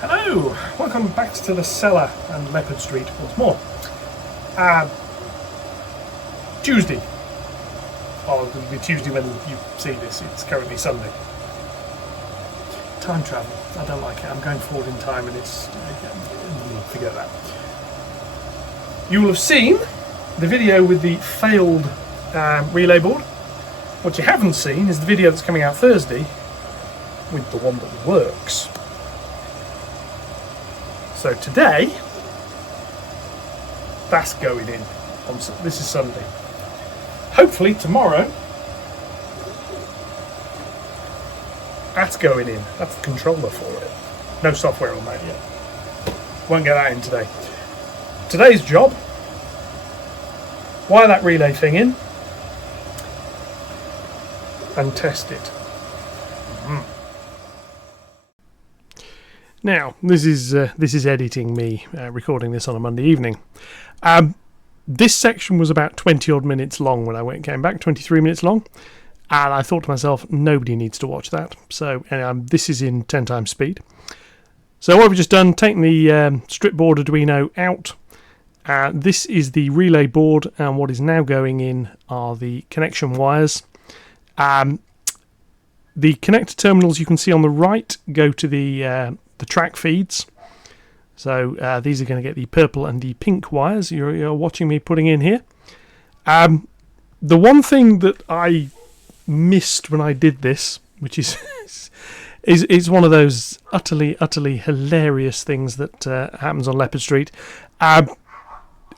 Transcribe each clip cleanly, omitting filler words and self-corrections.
Hello, welcome back to the cellar and Leopard Street once more. Tuesday. Oh, it'll be Tuesday when you see this. It's currently Sunday. Time travel. I don't like it. I'm going forward in time and it's... forget that. You will have seen the video with the failed relay board. What you haven't seen is the video that's coming out Thursday with the one that works. So today, that's going in. This is Sunday. Hopefully tomorrow, that's going in. That's the controller for it. No software on that yet. Won't get that in today. Today's job, wire that relay thing in and test it. Now, this is editing me recording this on a Monday evening. This section was about 20 odd minutes long when I came back, 23 minutes long, and I thought to myself, nobody needs to watch that. So this is in 10 times speed. So what we've just done, taken the strip board Arduino out. This is the relay board, and what is now going in are the connection wires. The connector terminals you can see on the right go to the track feeds. So these are going to get the purple and the pink wires you're watching me putting in here. The one thing that I missed when I did this, which is is one of those utterly hilarious things that happens on Leopard Street.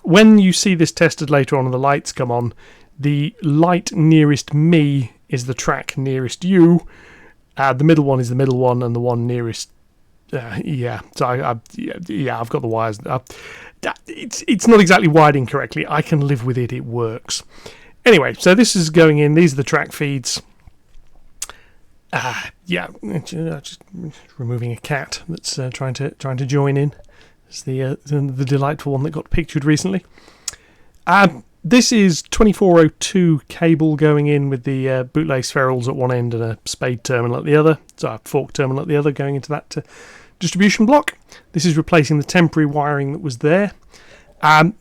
When you see this tested later on and the lights come on, the light nearest me is the track nearest you. The middle one is the middle one, and the one nearest... So I've got the wires. It's not exactly wired incorrectly. I can live with it. It works. Anyway, so this is going in. These are the track feeds. Just removing a cat that's trying to join in. It's the delightful one that got pictured recently. This is 2402 cable going in with the bootlace ferrules at one end and a spade terminal at the other. So a fork terminal at the other going into that distribution block. This is replacing the temporary wiring that was there.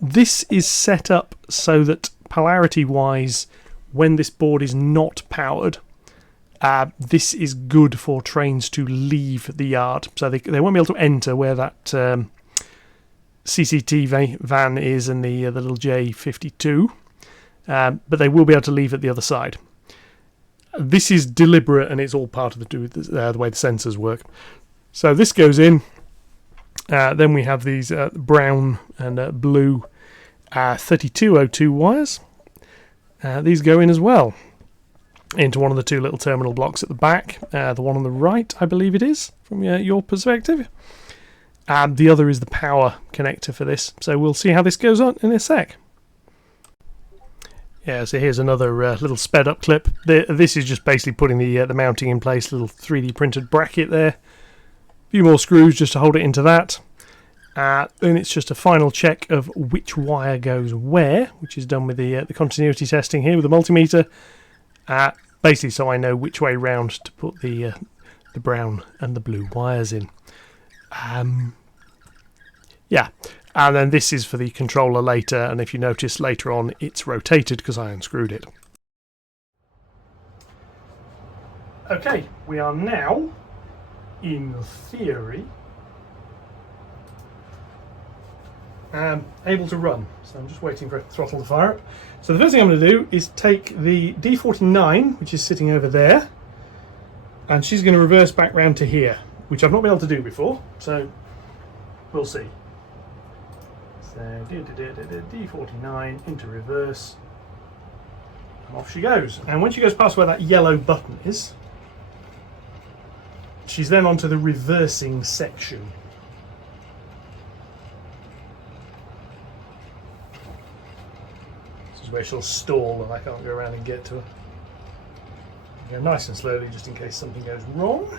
This is set up so that polarity-wise, when this board is not powered, this is good for trains to leave the yard. So they won't be able to enter where that CCT van is and the little J52, but they will be able to leave at the other side. This is deliberate, and it's all part of the way the sensors work. So this goes in. Then we have these brown and blue 3202 wires. These go in as well into one of the two little terminal blocks at the back. The one on the right, I believe it is, from your perspective. The other is the power connector for this. So we'll see how this goes on in a sec. Yeah, so here's another little sped up clip. This is just basically putting the mounting in place, little 3D printed bracket there. A few more screws just to hold it into that. Then it's just a final check of which wire goes where, which is done with the continuity testing here with the multimeter. Basically so I know which way round to put the brown and the blue wires in. And then this is for the controller later, and if you notice later on it's rotated because I unscrewed it. Okay, we are now, in theory, able to run. So I'm just waiting for a throttle to fire up. So the first thing I'm going to do is take the D49, which is sitting over there, and she's going to reverse back round to here, which I've not been able to do before, so we'll see. So D49 into reverse, and off she goes. And when she goes past where that yellow button is, she's then onto the reversing section. This is where she'll stall and I can't go around and get to her. Go nice and slowly just in case something goes wrong.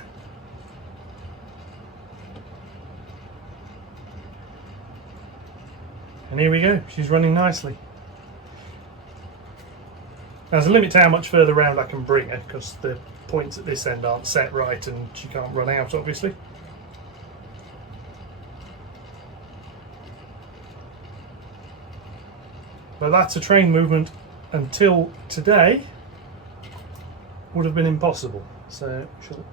And here we go, she's running nicely. There's a limit to how much further round I can bring her, because the points at this end aren't set right and she can't run out, obviously. But that's a train movement until today would have been impossible. So she'll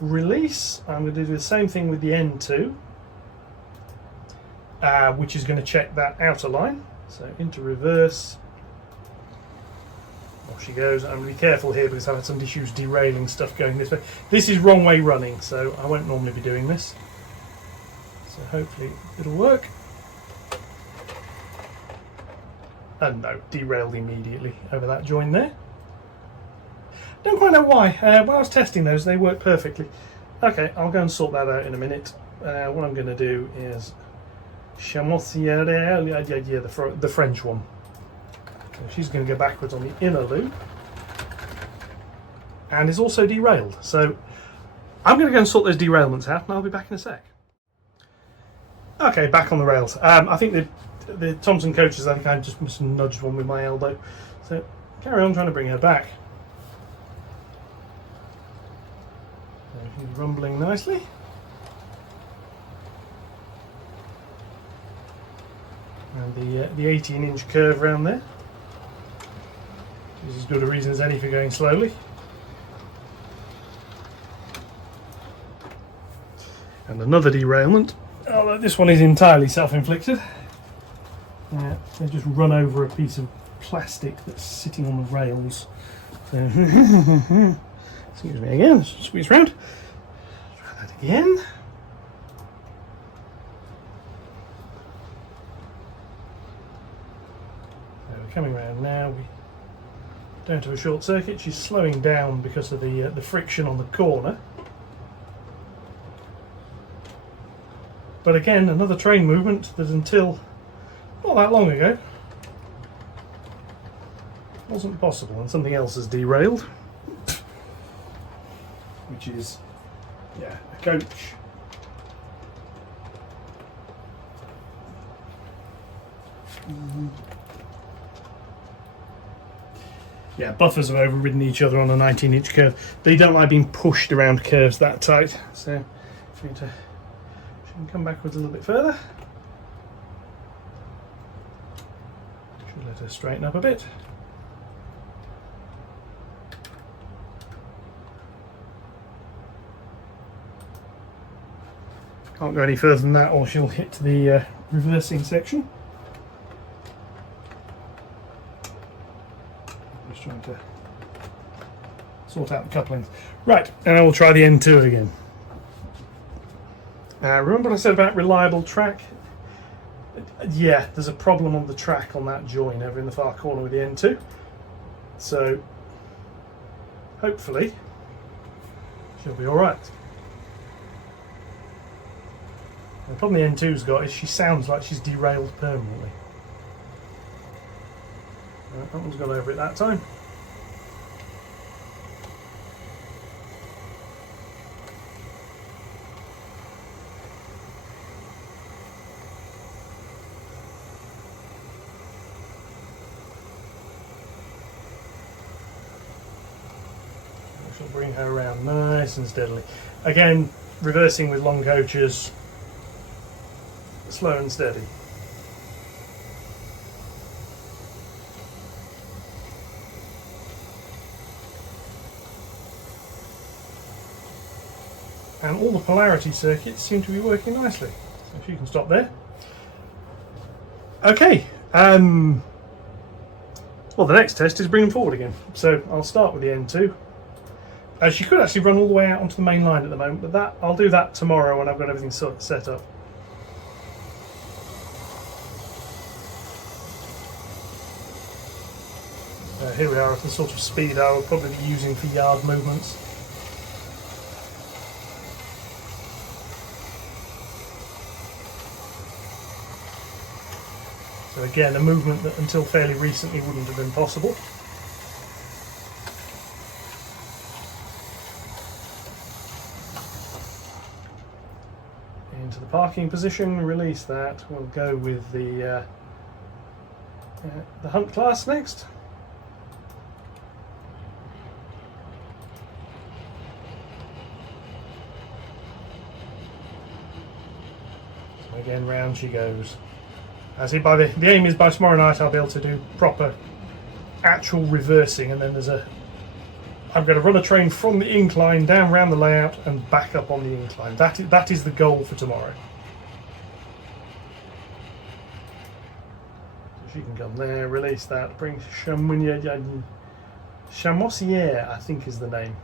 release. I'm going to do the same thing with the N2, which is going to check that outer line. So into reverse. Off she goes. I'm going to be careful here because I've had some issues derailing stuff going this way. This is wrong way running, so I won't normally be doing this. So hopefully it'll work. And no, derailed immediately over that join there. Don't quite know why. When I was testing those, they worked perfectly. Okay, I'll go and sort that out in a minute. What I'm going to do is the French one. So she's going to go backwards on the inner loop. And is also derailed. So I'm going to go and sort those derailments out, and I'll be back in a sec. Okay, back on the rails. I think the Thomson coaches, I think I just nudged one with my elbow. So carry on trying to bring her back. She's rumbling nicely. And the 18-inch curve around there is as good a reason as any for going slowly. And another derailment, although this one is entirely self-inflicted. They just run over a piece of plastic that's sitting on the rails. So excuse me again, squeeze round. Try that again. So we're coming round now. We don't have a short circuit. She's slowing down because of the friction on the corner. But again, another train movement that until not that long ago wasn't possible, and something else has derailed, which is, yeah, a coach. Yeah, buffers have overridden each other on a 19-inch curve. They don't like being pushed around curves that tight, so I'm going to come backwards a little bit further. Should let her straighten up a bit. Can't go any further than that or she'll hit the reversing section. Just trying to sort out the couplings. Right, and I will try the N2 again. Remember what I said about reliable track? Yeah, there's a problem on the track on that join over in the far corner with the N2. So hopefully she'll be alright. The problem the N2's got is she sounds like she's derailed permanently. That one's got over it that time. She'll bring her around nice and steadily. Again, reversing with long coaches, slow and steady. And all the polarity circuits seem to be working nicely. So if you can stop there. Okay. Well, the next test is bring them forward again. So I'll start with the N2. She could actually run all the way out onto the main line at the moment, but I'll do that tomorrow when I've got everything set up. Here we are at the sort of speed I will probably be using for yard movements. So again, a movement that until fairly recently wouldn't have been possible. Into the parking position, release that. We'll go with the hunt class next. So again, round she goes. As by the aim is by tomorrow night I'll be able to do proper actual reversing, and then I'm going to run a train from the incline down around the layout and back up on the incline. That is the goal for tomorrow. So she can come there, release that, bring Chamoisière, I think is the name.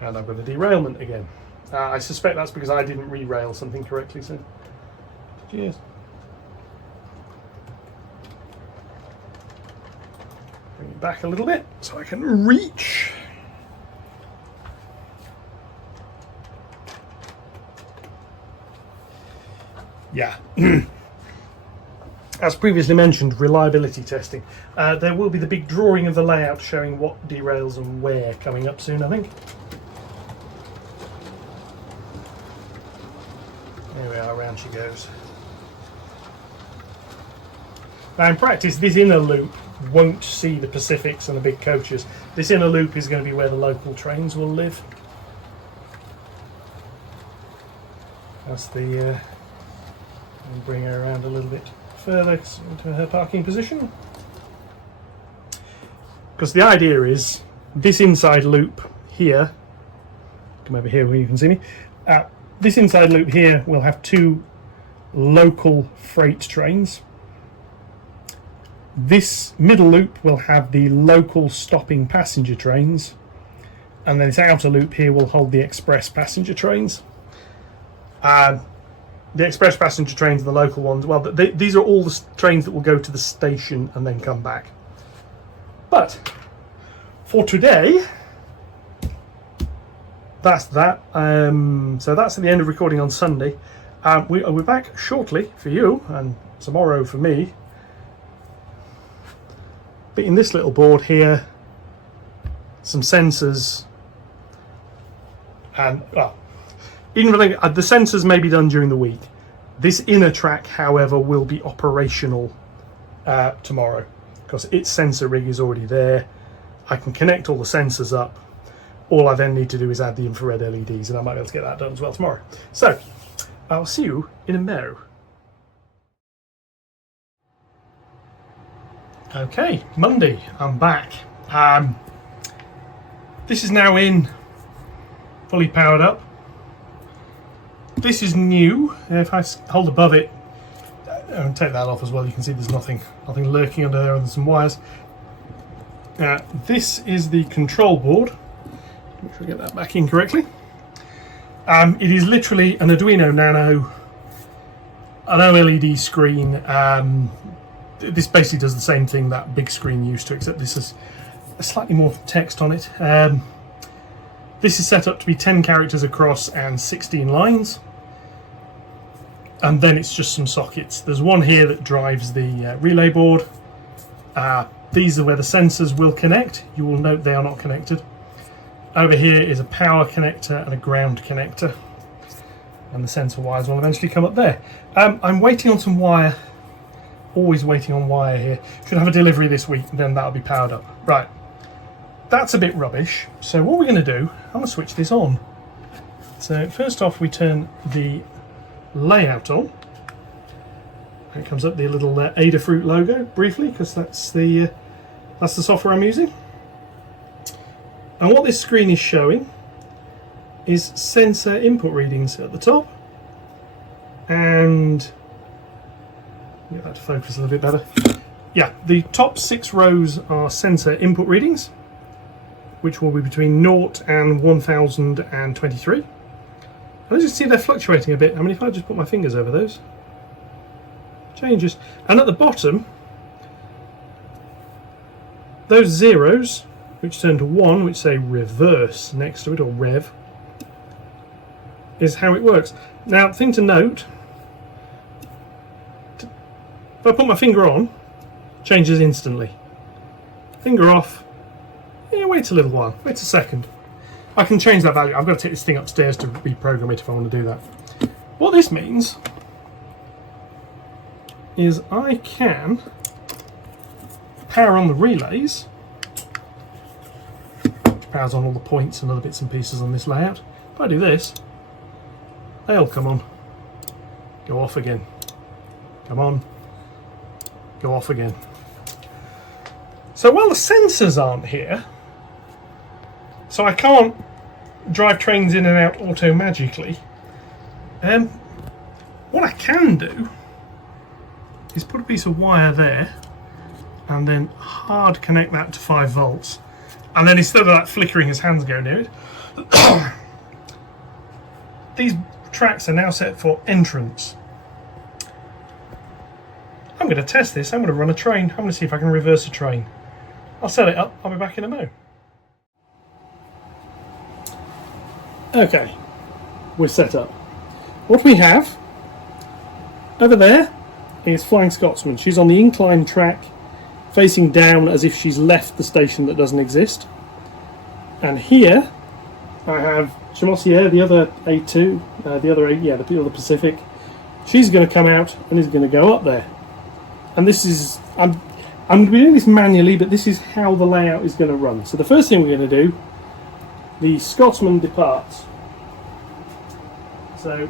And I've got a derailment again. I suspect that's because I didn't re-rail something correctly, so cheers. Bring it back a little bit so I can reach. Yeah. As previously mentioned, reliability testing. There will be the big drawing of the layout showing what derails and where coming up soon, I think. There we are, around she goes. Now in practice, this inner loop won't see the Pacifics and the big coaches. This inner loop is going to be where the local trains will live. That's the... let me bring her around a little bit further into her parking position. Because the idea is, this inside loop here, come over here where you can see me, this inside loop here will have two local freight trains. This middle loop will have the local stopping passenger trains, and then this outer loop here will hold the express passenger trains. The express passenger trains are the local ones. Well, these are all the trains that will go to the station and then come back. But for today, that's that. So that's at the end of recording on Sunday. We're back shortly for you and tomorrow for me. But in this little board here, some sensors, and well, even if the sensors may be done during the week. This inner track, however, will be operational tomorrow because its sensor rig is already there. I can connect all the sensors up. All I then need to do is add the infrared LEDs, and I might be able to get that done as well tomorrow. So, I'll see you in a mo. Okay, Monday, I'm back. This is now in, fully powered up. This is new. If I hold above it and take that off as well, you can see there's nothing lurking under there, and some wires. This is the control board. Make sure I get that back in correctly. It is literally an Arduino Nano, an OLED screen. This basically does the same thing that big screen used to, except this is slightly more text on it. This is set up to be 10 characters across and 16 lines. And then it's just some sockets. There's one here that drives the relay board. These are where the sensors will connect. You will note they are not connected. Over here is a power connector and a ground connector. And the sensor wires will eventually come up there. I'm waiting on some wire. Always waiting on wire here. Should have a delivery this week, and then that'll be powered up. Right. That's a bit rubbish. So what we're going to do, I'm going to switch this on. So first off, we turn the layout on. And it comes up the little Adafruit logo briefly, because that's the software I'm using. And what this screen is showing is sensor input readings at the top, and get that to focus a little bit better. Yeah, the top 6 rows are sensor input readings, which will be between 0 and 1023. And as you see, they're fluctuating a bit. I mean, if I just put my fingers over those, changes. And at the bottom, those zeros, which turn to 1, which say reverse next to it, or rev, is how it works. Now, thing to note, if I put my finger on, changes instantly. Finger off, wait a little while, wait a second. I can change that value. I've got to take this thing upstairs to reprogram it if I want to do that. What this means is I can power on the relays, which powers on all the points and other bits and pieces on this layout. If I do this, they'll come on, go off again, come on, go off again. So while the sensors aren't here, so I can't drive trains in and out auto-magically, what I can do is put a piece of wire there and then hard connect that to 5 volts. And then instead of that flickering as hands go near it, these tracks are now set for entrance. I'm going to test this. I'm going to run a train. I'm going to see if I can reverse a train. I'll set it up. I'll be back in a mo. Okay, we're set up. What we have over there is Flying Scotsman. She's on the incline track, facing down as if she's left the station that doesn't exist. And here I have Chamossier, the other A2, the other Pacific. She's going to come out and is going to go up there. And this is, I'm going to be doing this manually, but this is how the layout is going to run. So the first thing we're going to do, the Scotsman departs. So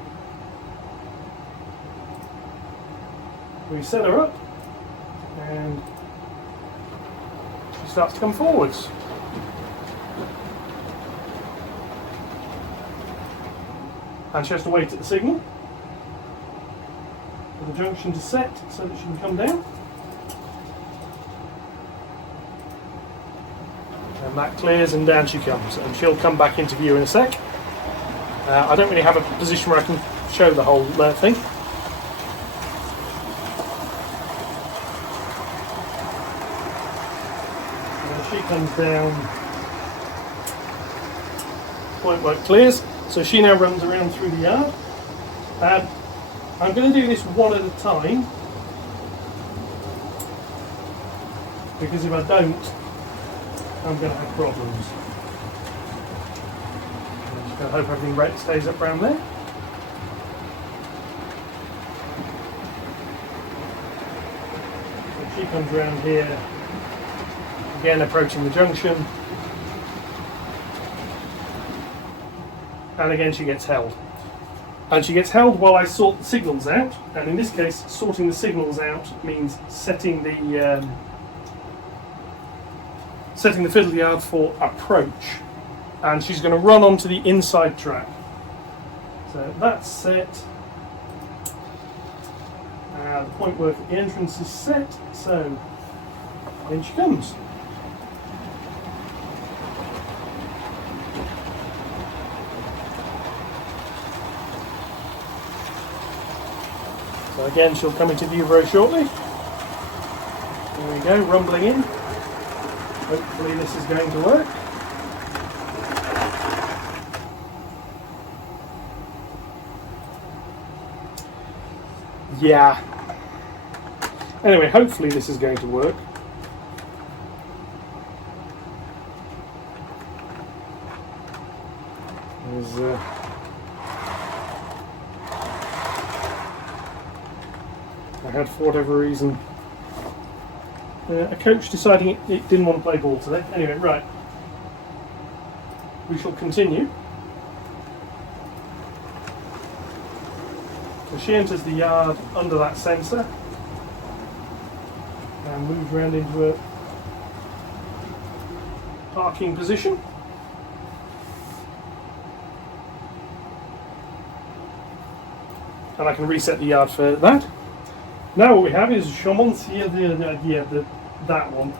we set her up and she starts to come forwards. And she has to wait at the signal for the junction to set so that she can come down. And that clears and down she comes. And she'll come back into view in a sec. I don't really have a position where I can show the whole thing. And she comes down, point work clears, so she now runs around through the yard. I'm going to do this one at a time, because if I don't, I'm going to have problems. I hope everything stays up around there. So she comes around here, again approaching the junction, and again she gets held. And she gets held while I sort the signals out, and in this case sorting the signals out means setting the fiddle yard for approach. And she's going to run onto the inside track. So that's set. The point work at the entrance is set, so in she comes. So again, she'll come into view very shortly. There we go, rumbling in. Hopefully this is going to work. Yeah. Anyway, hopefully this is going to work. I had, for whatever reason, a coach deciding it didn't want to play ball today. Anyway, right. We shall continue. So she enters the yard under that sensor and moves around into a parking position. And I can reset the yard for that. Now what we have is Chaumont here, that one.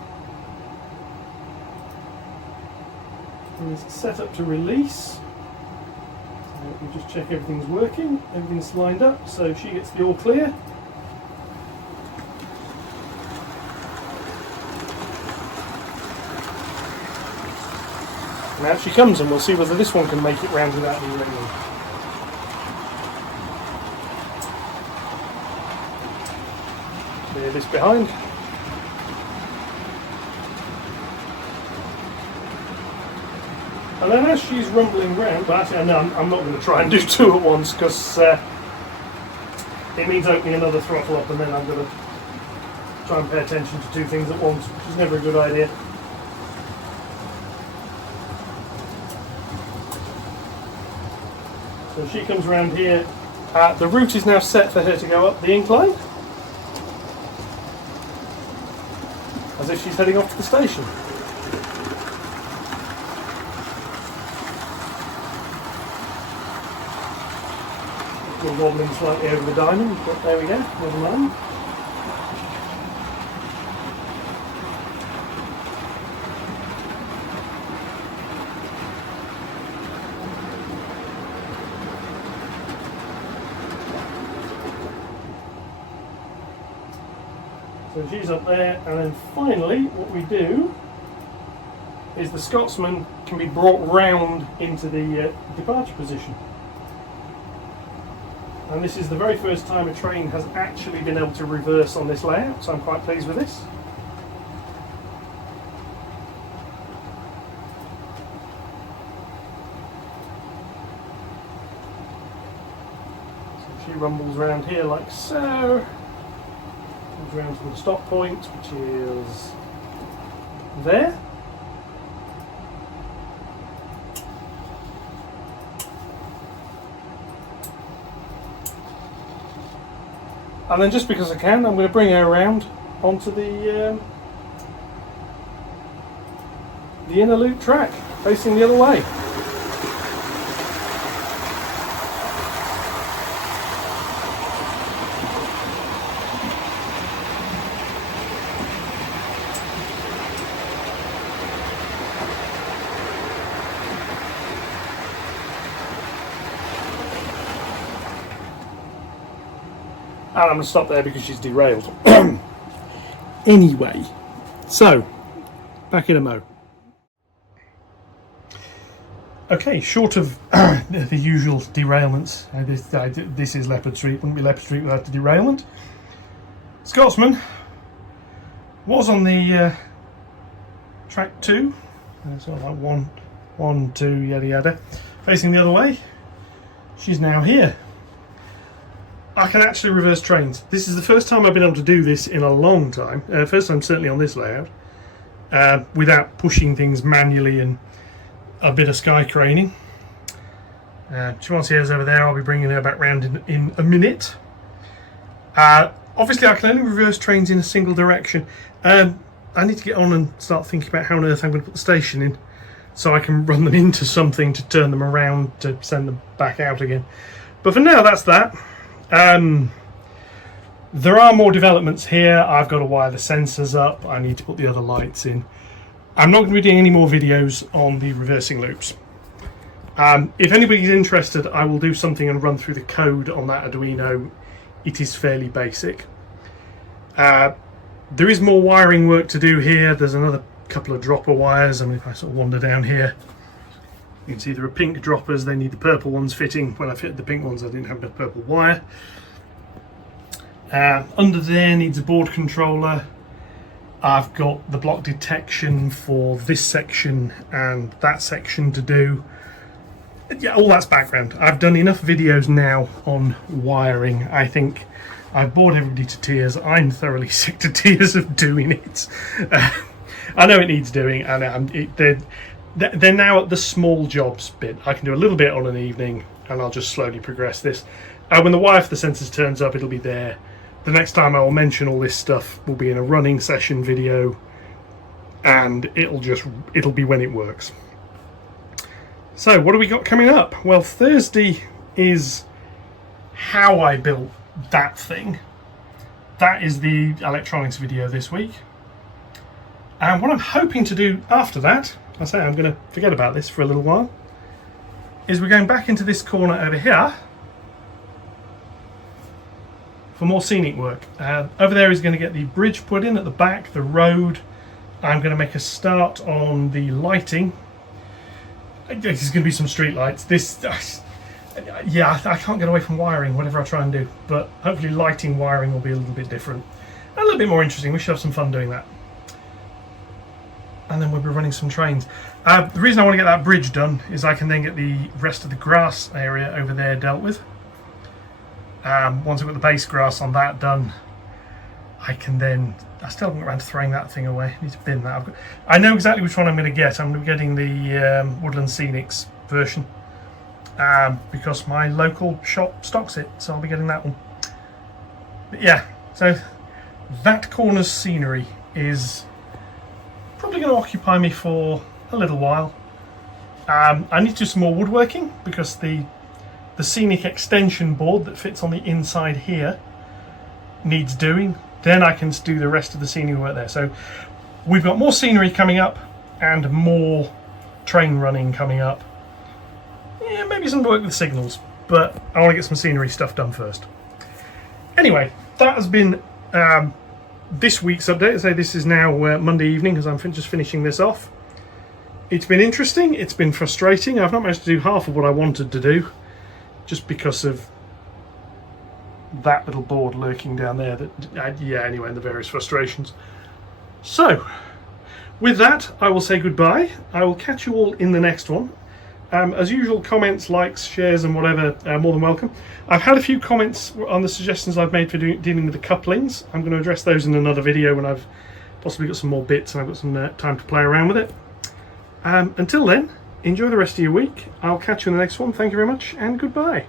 Is set up to release. We just check everything's working, everything's lined up, so she gets the all clear. Now she comes and we'll see whether this one can make it round without derailing. Clear this behind. And then as she's rumbling around, but actually no, I'm not going to try and do two at once because it means opening another throttle up and then I'm going to try and pay attention to two things at once, which is never a good idea. So she comes around here. The route is now set for her to go up the incline, as if she's heading off to the station. We're wobbling slightly over the diamond, but there we go, never mind. So she's up there, and then finally what we do is the Scotsman can be brought round into the departure position. And this is the very first time a train has actually been able to reverse on this layout, so I'm quite pleased with this. So she rumbles around here like so. Comes around to the stop point, which is there. And then just because I can, I'm going to bring her around onto the inner loop track, facing the other way. And I'm going to stop there because she's derailed. Anyway, so, back in a mo. Okay, short of the usual derailments, this is Leopard Street, wouldn't be Leopard Street without the derailment. Scotsman was on the track 2, sort of like 1, 2, yada yada, facing the other way. She's now here. I can actually reverse trains. This is the first time I've been able to do this in a long time. First time certainly on this layout, without pushing things manually and a bit of sky craning. Chimonsier's over there. I'll be bringing her back round in a minute. Obviously I can only reverse trains in a single direction. I need to get on and start thinking about how on earth I'm going to put the station in, so I can run them into something to turn them around to send them back out again. But for now, that's that. There are more developments here. I've got to wire the sensors up. I need to put the other lights in. I'm not going to be doing any more videos on the reversing loops. If anybody's interested, I will do something and run through the code on that Arduino. It is fairly basic. There is more wiring work to do here. There's another couple of dropper wires. I mean, if I sort of wander down here, you can see there are pink droppers. They need the purple ones fitting. When I fitted the pink ones, I didn't have the purple wire. Under there needs a board controller. I've got the block detection for this section and that section to do. Yeah, all that's background. I've done enough videos now on wiring. I think I've bored everybody to tears. I'm thoroughly sick to tears of doing it. I know it needs doing, and they're now at the small jobs bit. I can do a little bit on an evening, and I'll just slowly progress this. When the wire for the sensors turns up, it'll be there. The next time I will mention all this stuff will be in a running session video, and it'll be when it works. So what do we got coming up? Well, Thursday is how I built that thing. That is the electronics video this week. And what I'm hoping to do after that, I say I'm going to forget about this for a little while, is we're going back into this corner over here for more scenic work. Over there is going to get the bridge put in at the back, the road. I'm going to make a start on the lighting. There's going to be some street lights. Yeah, I can't get away from wiring, whatever I try and do. But hopefully lighting wiring will be a little bit different. A little bit more interesting. We should have some fun doing that. And then we'll be running some trains. The reason I want to get that bridge done is I can then get the rest of the grass area over there dealt with. Once I've got the base grass on that done, I still haven't got around to throwing that thing away. I need to bin that. I know exactly which one I'm going to get. I'm going to be getting the Woodland Scenics version. because my local shop stocks it, so I'll be getting that one. But yeah, so that corner's scenery is probably going to occupy me for a little while. I need to do some more woodworking because the scenic extension board that fits on the inside here needs doing. Then I can do the rest of the scenery work there. So we've got more scenery coming up and more train running coming up. Yeah, maybe some work with signals, but I want to get some scenery stuff done first. Anyway, that has been this week's update. So this is now Monday evening because I'm just finishing this off. It's been interesting, it's been frustrating. I've not managed to do half of what I wanted to do just because of that little board lurking down there. Anyway, and the various frustrations. So, with that, I will say goodbye. I will catch you all in the next one. As usual, comments, likes, shares and whatever are more than welcome. I've had a few comments on the suggestions I've made for dealing with the couplings. I'm going to address those in another video when I've possibly got some more bits and I've got some time to play around with it. Until then, enjoy the rest of your week. I'll catch you in the next one. Thank you very much and goodbye.